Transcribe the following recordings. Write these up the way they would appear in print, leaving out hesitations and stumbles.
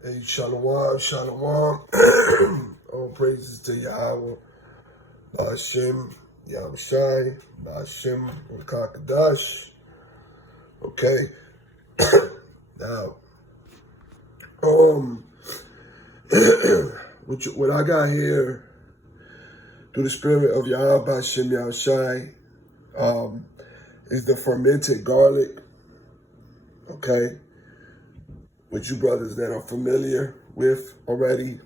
Hey, shalom, shalom. All praises to Yahweh, Ba'ashem, Yahushai, Ba'ashem, Kakadash. Okay. Now, what I got here through the spirit of Yahweh, Ba'ashem, Yahushai, is the fermented garlic. Okay. With you brothers that are familiar with already,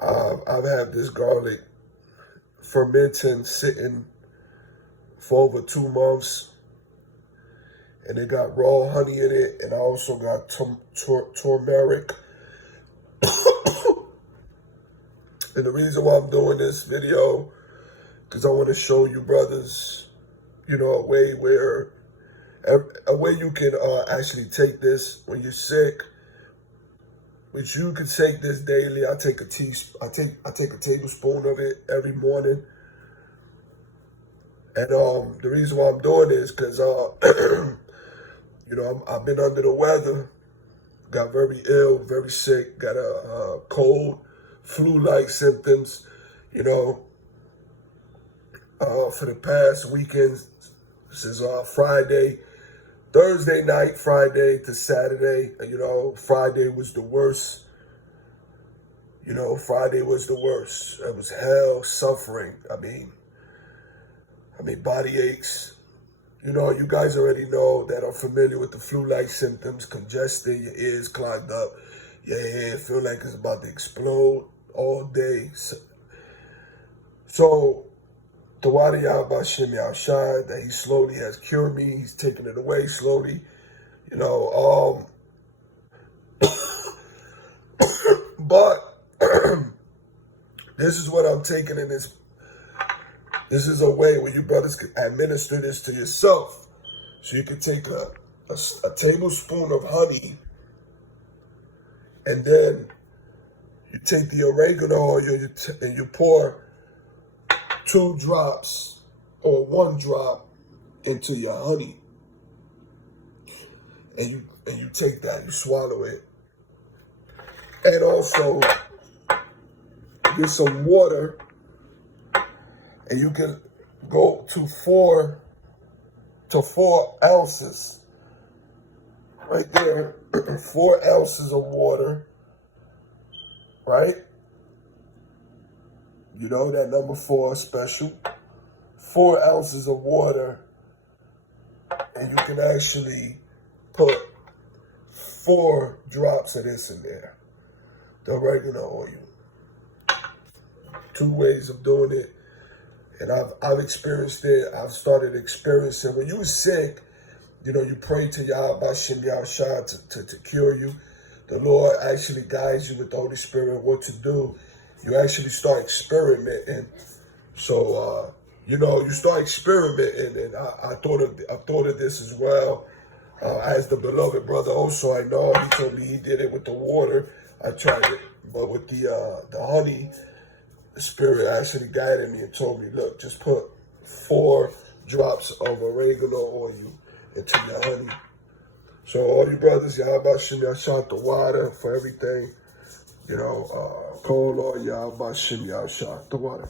I've had this garlic fermenting, sitting for over 2 months, and it got raw honey in it, and I also got turmeric. And the reason why I'm doing this video, because I want to show you brothers, a way you can actually take this when you're sick, which you can take this daily. I take a tablespoon of it every morning. And the reason why I'm doing this because I've been under the weather, got very ill, very sick, got a cold, flu-like symptoms, for the past weekend since Friday. Thursday night, Friday to Saturday, Friday was the worst. Friday was the worst. It was hell, suffering. I mean, body aches. You guys already know that are familiar with the flu-like symptoms, congested, your ears clogged up, your head feel like it's about to explode all day. So the water Yahweh Shem Yahushai, that he slowly has cured me. He's taken it away slowly. But this is what I'm taking in this. This is a way where you brothers can administer this to yourself. So you can take a tablespoon of honey, and then you take the oregano oil and you pour 2 drops or 1 drop into your honey, and you take that, you swallow it, and also get some water, and you can go to 4 ounces right there. 4 ounces of water, right? That number 4 special. 4 ounces of water, and you can actually put 4 drops of this in there. The oregano oil. 2 ways of doing it. And I've experienced it. I've started experiencing when you're sick, you pray to Yahweh Shem Yahushai to cure you. The Lord actually guides you with the Holy Spirit what to do. You actually start experimenting. So, you start experimenting, and I thought of this as well. As the beloved brother also I know, he told me he did it with the water. I tried it, but with the honey, the Spirit actually guided me and told me, look, just put 4 drops of oregano oil into your honey. So all you brothers, Yahweh Shem Yahushai, the water for everything. Call on Yahweh Shem Yahushai, the water.